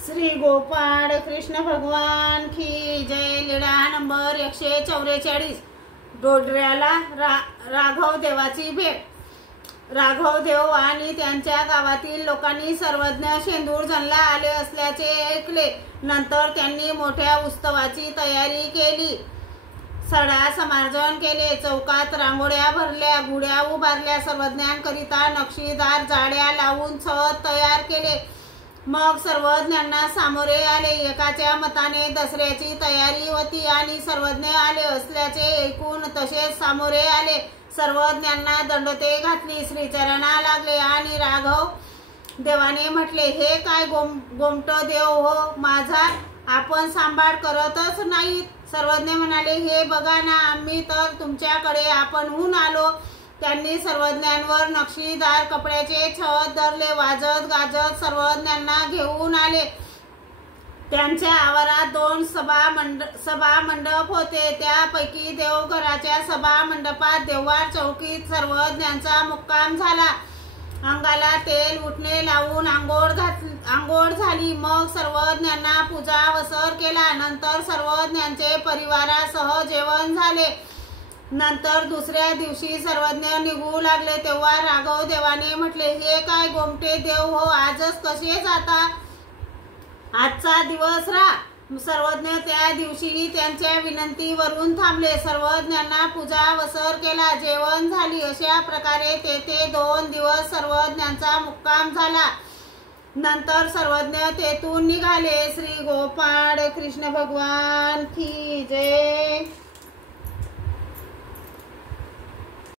श्री गोपाळ कृष्ण भगवान की जय। लीळा नंबर 144। डोडऱ्याला राघव देवाची भेट। राघव देव आणि त्यांच्या गावातील लोकांनी सर्वज्ञ शेंदूरजनला आले असल्याचे ऐकले। नंतर त्यांनी मोठ्या उत्सवाची तयारी केली। सडा समार्जन केले, चौकात रांगोळ्या भरल्या, गुढ्या उभारल्या, सर्वज्ञांकरिता नक्षीदार जाळ्या लावून छत तयार केले। मग सर्वज्ञांना सामोरे आले। एकाच्या मताने दसऱ्याची तयारी होती आणि सर्वज्ञ आले असल्याचे ऐकून तसेच सामोरे आले। सर्वज्ञांना दंडोते घातली, श्रीचरणा लागले आणि राघव देवाने म्हटले, हे काय गोमट देव हो माझा, आपण सांभाळ करतच नाहीत। सर्वज्ञ म्हणाले, हे बघा ना, आम्ही तर तुमच्याकडे आपणहून आलो। त्यांनी सर्वज्ञांवर नक्षीदार कपड्याचे छत धरले, वाजत गाजत सर्वज्ञांना घेऊन आले। त्यांच्या आवारात 2 सभा मंडप होते। त्यापैकी देवघराच्या सभा मंडपात देववार चौकीत सर्वज्ञांचा मुक्काम झाला। अंगाला तेल उठणे लावून आंघोळ झाली। मग सर्वज्ञांना पूजा वसर केला। नंतर सर्वज्ञांचे परिवारासह जेवण झाले। नंतर दुसऱ्या दिवशी सर्वज्ञ निघू लागले तेव्हा राघव देवाने म्हटले, हे काय गोमटे देव हो, आजच कसे जाता? आजचा दिवस सर्वज्ञ त्या दिवशी त्यांच्या विनंतीवरून थांबले। सर्वज्ञांना पूजा वसर केला, जेवण झाली। अशा प्रकारे तेथे 2 दिवस सर्वज्ञांचा मुक्काम झाला। नंतर सर्वज्ञ तेथून निघाले। श्री गोपाळ कृष्ण भगवान की जय।